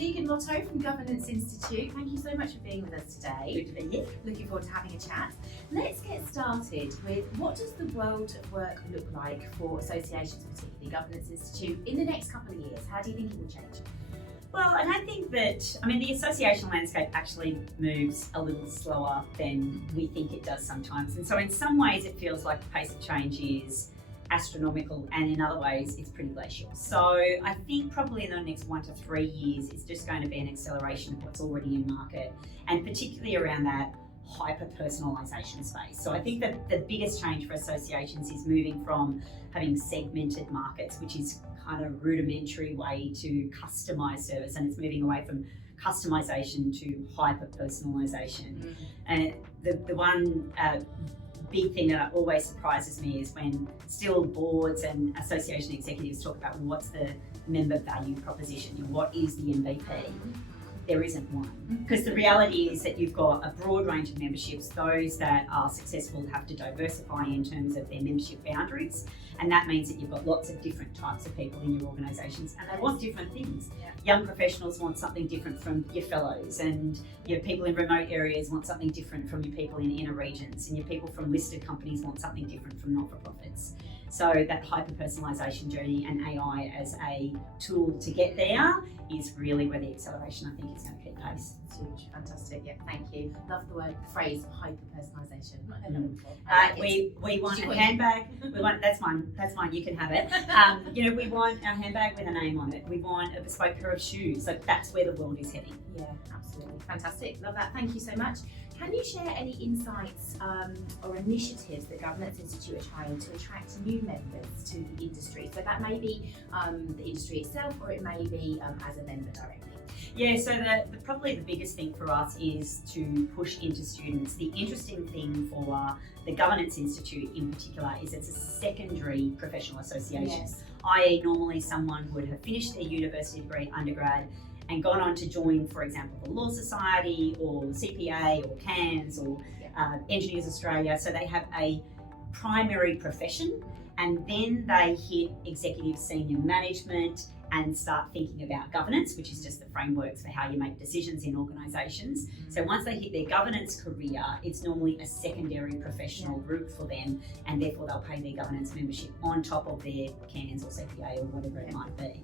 vegan motto from Governance Institute. Thank you so much for being with us today. Good to be here. Looking forward to having a chat. Let's get started with what does the world of work look like for associations, particularly Governance Institute, in the next couple of years? How do you think it will change? Well, and I think that, the association landscape actually moves a little slower than we think it does sometimes. And so in some ways it feels like the pace of change is astronomical, and in other ways it's pretty glacial. So I think probably in the next 1 to 3 years it's just going to be an acceleration of what's already in market, and particularly around that hyper-personalisation space. So I think that the biggest change for associations is moving from having segmented markets, which is kind of rudimentary way to customise service, and it's moving away from customisation to hyper-personalisation. And the one big thing that always surprises me is when still boards and association executives talk about what's the member value proposition, what is the MVP? There isn't one, because the reality is that you've got a broad range of memberships. Those that are successful have to diversify in terms of their membership boundaries, and that means that you've got lots of different types of people in your organisations, and they want different things. Young professionals want something different from your fellows, and your people in remote areas want something different from your people in inner regions, and your people from listed companies want something different from not-for-profits. So that hyper-personalisation journey and AI as a tool to get there is really where the acceleration, I think, is going to keep pace. It's huge, fantastic. Yeah, thank you. Love the phrase hyper-personalisation. I've not heard that before. We want a handbag. We want that's mine. You can have it. We want our handbag with a name on it. We want a bespoke pair of shoes. Like that's where the world is heading. Yeah, absolutely, fantastic. Love that. Thank you so much. Can you share any insights or initiatives that Governance Institute are trying to attract new members to the industry? So that may be the industry itself, or it may be as a member directly. Yeah, so probably the biggest thing for us is to push into students. The interesting thing for the Governance Institute in particular is it's a secondary professional association, i.e. normally someone would have finished their university degree, undergrad, and gone on to join, for example, the Law Society or CPA or CANS or Engineers Australia. So they have a primary profession, and then they hit executive senior management and start thinking about governance, which is just the frameworks for how you make decisions in organisations. So once they hit their governance career, it's normally a secondary professional route for them, and therefore they'll pay their governance membership on top of their CANS or CPA or whatever it might be.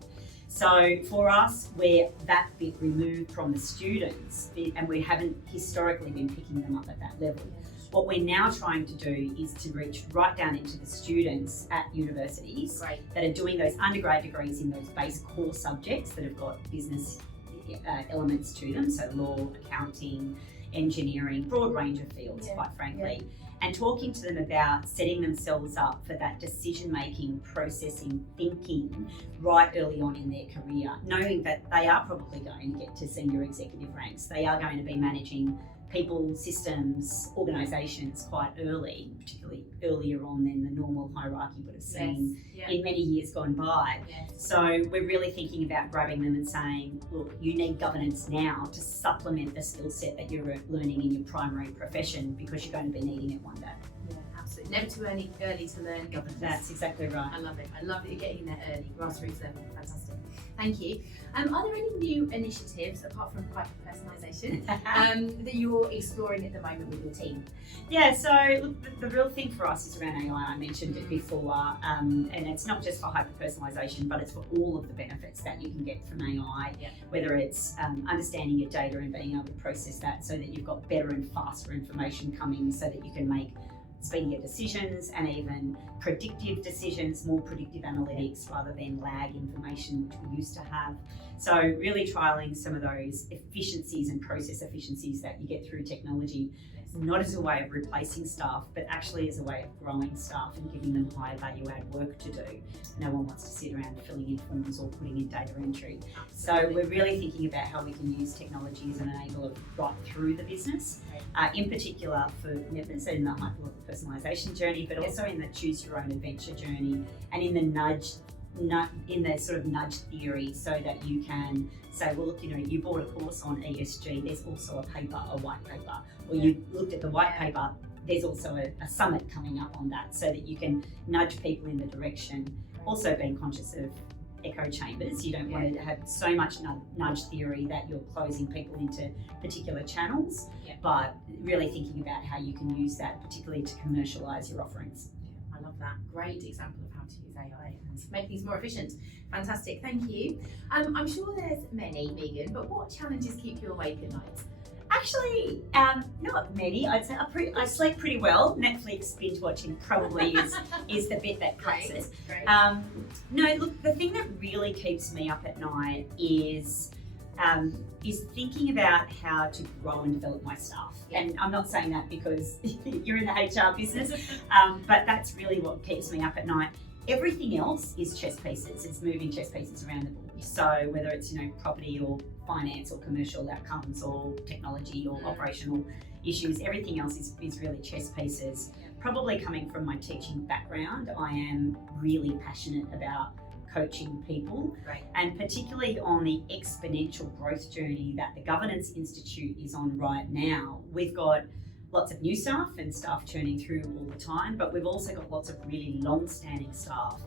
So for us, we're that bit removed from the students, and we haven't historically been picking them up at that level. What we're now trying to do is to reach right down into the students at universities that are doing those undergrad degrees in those base core subjects that have got business elements to them, so law, accounting, engineering, broad range of fields, quite frankly. And talking to them about setting themselves up for that decision-making, processing, thinking right early on in their career, knowing that they are probably going to get to senior executive ranks. They are going to be managing people, systems, organisations quite early, particularly earlier on than the normal hierarchy would have seen in many years gone by. So we're really thinking about grabbing them and saying, look, you need governance now to supplement the skill set that you're learning in your primary profession, because you're going to be needing it one day. Yeah, absolutely. Never too early to learn governance. That's exactly right. I love it. I love that you're getting there early, grassroots level. Fantastic. Thank you. Are there any new initiatives, apart from hyper-personalisation, that you're exploring at the moment with your team? Yeah, so look, the real thing for us is around AI. I mentioned it before, and it's not just for hyper-personalisation, but it's for all of the benefits that you can get from AI, whether it's understanding your data and being able to process that so that you've got better and faster information coming so that you can make speedier decisions and even predictive decisions, more predictive analytics rather than lag information, which we used to have. So really trialling some of those efficiencies and process efficiencies that you get through technology, not as a way of replacing staff, but actually as a way of growing staff and giving them higher value add work to do. No one wants to sit around filling in forms or putting in data entry. So we're really thinking about how we can use technology as an enabler right through the business, in particular for members in the hyper-personalisation journey, but also in the choose your own adventure journey, and in the nudge theory, so that you can say, well, look, you bought a course on ESG, there's also a paper, a white paper, or you looked at the white paper, there's also a summit coming up on that, so that you can nudge people in the direction, also being conscious of echo chambers. You don't want to have so much nudge theory that you're closing people into particular channels, but really thinking about how you can use that, particularly to commercialise your offerings. I love that. Great example of how to use AI and make things more efficient. Fantastic, thank you. I'm sure there's many, Megan, but what challenges keep you awake at night? Actually, not many. I'd say I sleep pretty well. Netflix binge watching probably is the bit that cuts it. No, look, the thing that really keeps me up at night is thinking about how to grow and develop my staff. And I'm not saying that because you're in the HR business, but that's really what keeps me up at night. Everything else is chess pieces. It's moving chess pieces around the board. So whether it's property or finance or commercial outcomes or technology or operational issues, everything else is really chess pieces. Probably coming from my teaching background, I am really passionate about coaching people, and particularly on the exponential growth journey that the Governance Institute is on right now. We've got lots of new staff and staff churning through all the time, but we've also got lots of really long-standing staff.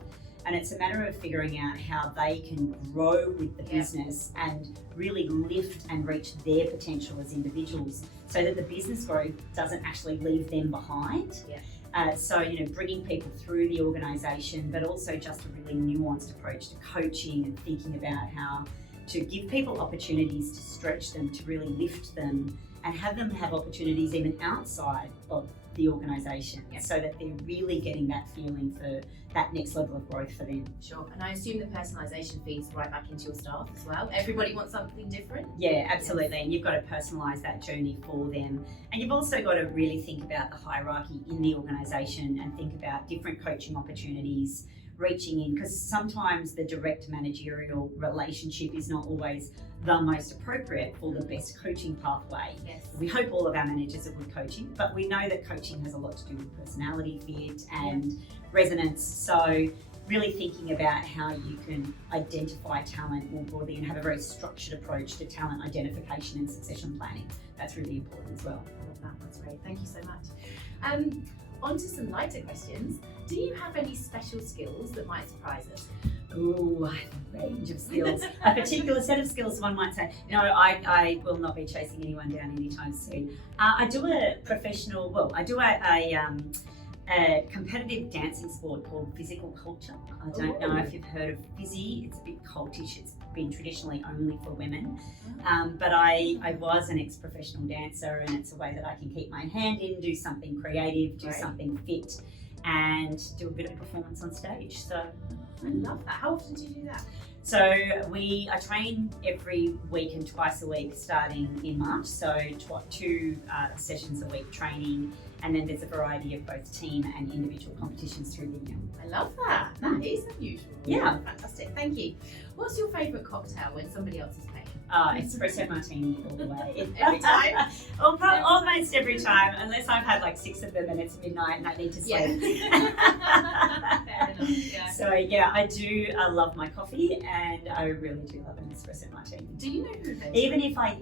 And it's a matter of figuring out how they can grow with the business and really lift and reach their potential as individuals so that the business growth doesn't actually leave them behind. So, bringing people through the organisation, but also just a really nuanced approach to coaching and thinking about how to give people opportunities to stretch them, to really lift them and have them have opportunities even outside of the organisation so that they're really getting that feeling for that next level of growth for them. Sure, and I assume the personalisation feeds right back into your staff as well. Everybody wants something different. Yeah, absolutely, and you've got to personalise that journey for them. And you've also got to really think about the hierarchy in the organisation and think about different coaching opportunities reaching in, because sometimes the direct managerial relationship is not always the most appropriate for the best coaching pathway. We hope all of our managers are good coaching, but we know that coaching has a lot to do with personality fit and resonance. So really thinking about how you can identify talent more broadly and have a very structured approach to talent identification and succession planning. That's really important as well. I love that. That's great. Thank you so much. On to some lighter questions. Do you have any special skills that might surprise us? Ooh, I have a range of skills. A particular set of skills, one might say. No, I will not be chasing anyone down anytime soon. I do a competitive dancing sport called physical culture. I don't know if you've heard of Fizzy. It's a bit cultish. It's been traditionally only for women. But I was an ex-professional dancer, and it's a way that I can keep my hand in, do something creative, do something fit, and do a bit of performance on stage. So I love that. How often do you do that? So I train every week and twice a week starting in March. So 2 sessions a week training, and then there's a variety of both team and individual competitions through the year. I love that. That is unusual. Yeah. Fantastic. Thank you. What's your favourite cocktail when somebody else is paying? Espresso martini all the way. Every time? Almost every time, unless I've had like 6 of them and it's midnight and I need to sleep. Fair enough, So I do love my coffee, and I really do love an espresso martini. Do you know who invented Even if I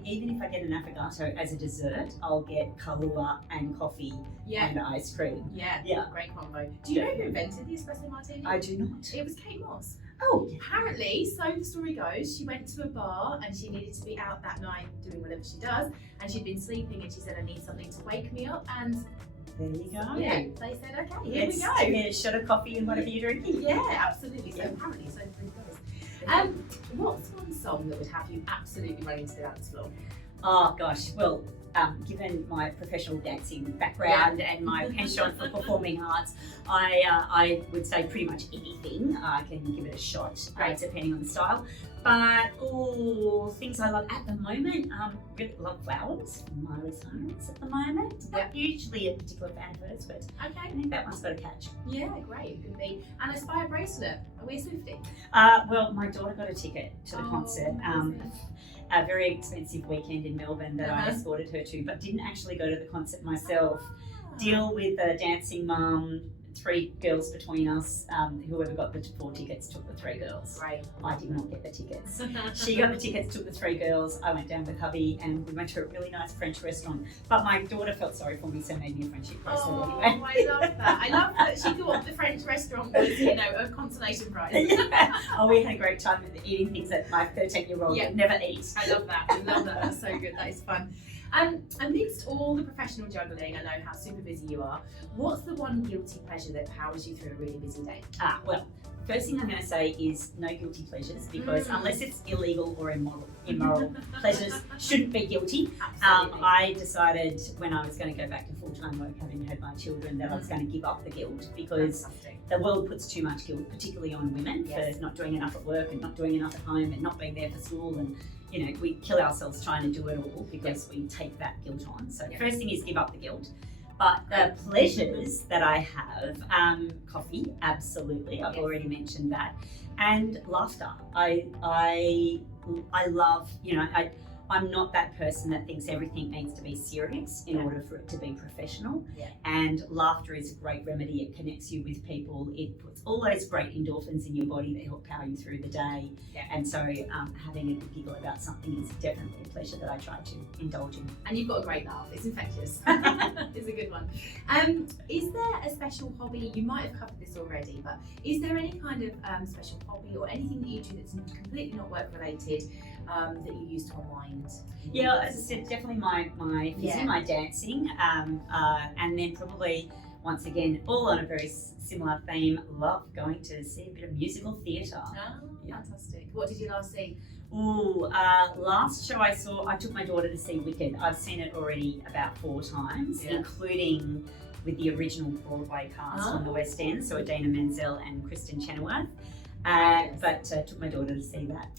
get an affogato as a dessert, I'll get kahlua and coffee and ice cream. Yeah, great combo. Do you know who invented the espresso martini? I do not. It was Kate Moss. Oh, apparently, so the story goes, she went to a bar and she needed to be out that night doing whatever she does, and she'd been sleeping, and she said, I need something to wake me up, and there you go. Yeah, they said, okay, here we go. Give me a shot of coffee and whatever you're drinking. Yeah, absolutely. So apparently, so the story goes. What's one song that would have you absolutely running to the dance floor? Oh gosh, well, given my professional dancing background and my penchant for performing arts, I would say pretty much anything. I can give it a shot, depending on the style. But things I love at the moment, really love Flowers from Miley Cyrus at the moment. Not usually a particular fan of hers, but I think that one's got a catch. Yeah, great, could be. And Aspire bracelet, are we a Swiftie? Well, my daughter got a ticket to the concert. A very expensive weekend in Melbourne that I escorted her to, but didn't actually go to the concert myself. Deal with a dancing mum 3 girls between us. Whoever got the 4 tickets took the 3 girls. Great. I did not get the tickets. She got the tickets, took the 3 girls. I went down with hubby and we went to a really nice French restaurant. But my daughter felt sorry for me, so made me a friendship bracelet anyway. I love that. I love that she thought the French restaurant was, a consolation prize. Yeah. Oh, we had a great time eating things that my 13-year-old would never eat. I love that. I love that. That's so good. That is fun. Amidst all the professional juggling, I know how super busy you are. What's the one guilty pleasure that powers you through a really busy day? Well, first thing I'm going to say is no guilty pleasures, because unless it's illegal or immoral pleasures shouldn't be guilty. Absolutely. I decided when I was going to go back to full-time work, having had my children, that I was going to give up the guilt, because the world puts too much guilt, particularly on women, for not doing enough at work and not doing enough at home and not being there for school, and we kill ourselves trying to do it all because we take that guilt on. So first thing is give up the guilt. But the pleasures that I have, coffee, absolutely. I've already mentioned that, and laughter. I love, I'm not that person that thinks everything needs to be serious in order for it to be professional. And laughter is a great remedy. It connects you with people. It puts all those great endorphins in your body that help power you through the day. And so having a giggle about something is definitely a pleasure that I try to indulge in. And you've got a great laugh. It's infectious. It's a good one. Is there a special hobby? You might have covered this already, but is there any kind of special hobby or anything that you do that's completely not work related that you use to unwind? Yeah, as I said, definitely my physio, my dancing, and then probably, once again, all on a very similar theme, love going to see a bit of musical theatre. Oh, fantastic. What did you last see? Last show I took my daughter to see Wicked. I've seen it already about 4 times, including with the original Broadway cast from the West End, so Idina Menzel and Kristen Chenoweth. But took my daughter to see that.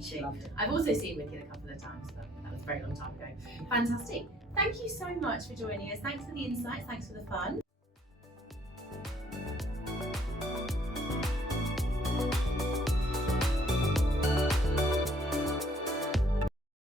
She loved it. I've also seen Wicked a couple of times, but that was a very long time ago. Fantastic. Thank you so much for joining us. Thanks for the insights. Thanks for the fun.